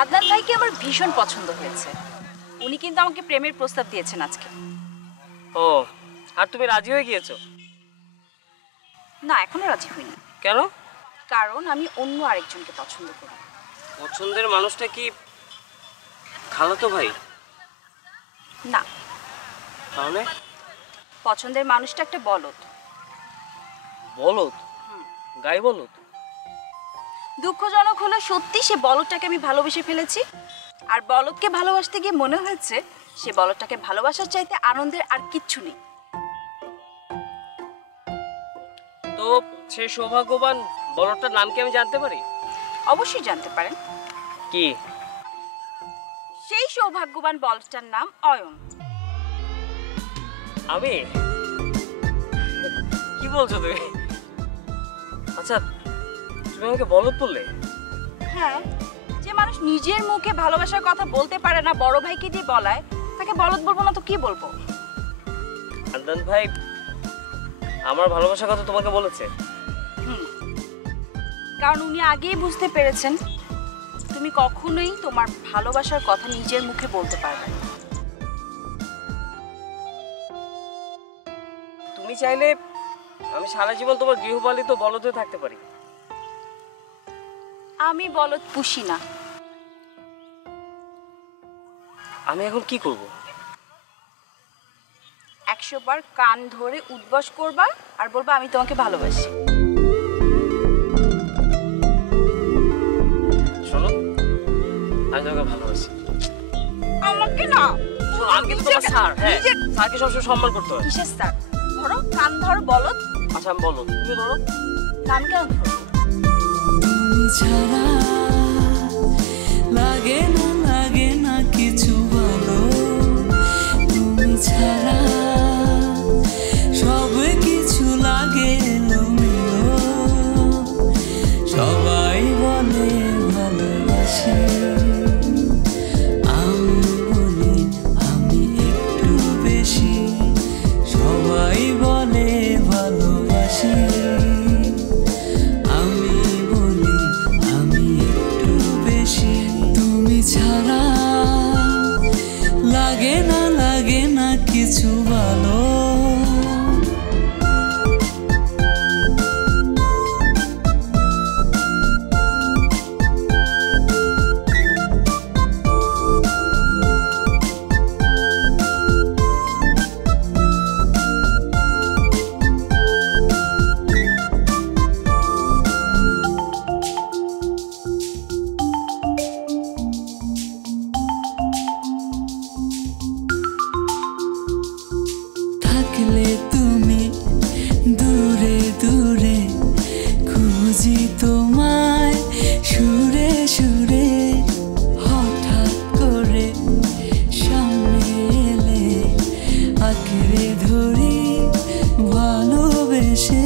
আদনান ভাইকে আমার ভীষণ পছন্দ হয়েছে। উনি কিন্তু আমাকে প্রেমের প্রস্তাব দিয়েছেন আজকে। ও, আর তুমি রাজি হয়ে গিয়েছো? না, এখনো রাজি হইনি। কেন? কারণ আমি অন্য আরেকজনকে পছন্দ করি। পছন্দের মানুষটা কি খালাতো ভাই? না। তাহলে? পছন্দের মানুষটা একটা বলদ। বলদ? গাই বলদ? দুঃখজনক হলো সত্যি সে বলদটাকে আমি ভালোবেসে ফেলেছি। আর বলদকে ভালোবাসতে গিয়ে মনে হয়েছে সে বলদটাকে ভালোবাসার চাইতে আনন্দের আর কিচ্ছু নেই। তো সেই সৌভাগ্যবান বলদটার নাম কি আমি জানতে পারি? অবশ্যই জানতে পারেন। কি? সেই সৌভাগ্যবান বলদটার নাম অয়ন। আমি? কি বলছো তুমি? আচ্ছা, তুমি আমাকে বলদ বললে? হ্যাঁ, যে মানুষ নিজের মুখে ভালোবাসার কথা বলতে পারে না, বড় ভাইকে দিয়ে বলায়, তাকে বলদ বলবো না তো কি বলবো? আদনান ভাই আমার ভালোবাসার কথা তোমাকে বলেছে? কারণ উনি আগেই বুঝতে পেরেছেন তুমি কখনোই তোমার ভালোবাসার কথা নিজের মুখে বলতে পারবে না। তুমি চাইলে আমি সারা জীবন তোমার গৃহপালিত বলদ হয়ে থাকতে পারি। আমি বলদ পুষি না। আমি এখন কি করব? 100 বার কান ধরে উদ্বাস করবা আর বলবা আমি তোমাকে ভালোবাসি। শোনো, আমি তোমাকে ভালোবাসি। আমাকে না। শোনো, আমি কিন্তু তোমার স্যার। হ্যাঁ, স্যারকে সবসময় সম্মান করতে হয়। কিসের স্যার? ধরো কান ধরো বলদ। আচ্ছা আমি বলো, তুমি ধরো। কান কেন ধরো? তুমি ছাড়া লাগে না কিছু ভালো। তুমি ছাড়া সব কিছু লাগে এলোমেলো। সবাই বলে ভালোবাসি, আমি বলি আমি একটু বেশি। সবাই বলে ভালোবাসি, আমি বলি আমি একটু বেশি। তুমি ছাড়া লাগে না কিছু ভালো। থাকলে তুমি দূরে দূরে, খুঁজি তোমায় সুরে সুরে। হঠাৎ করে সামনে এলে আঁকড়ে ধরি ভালোবেসে।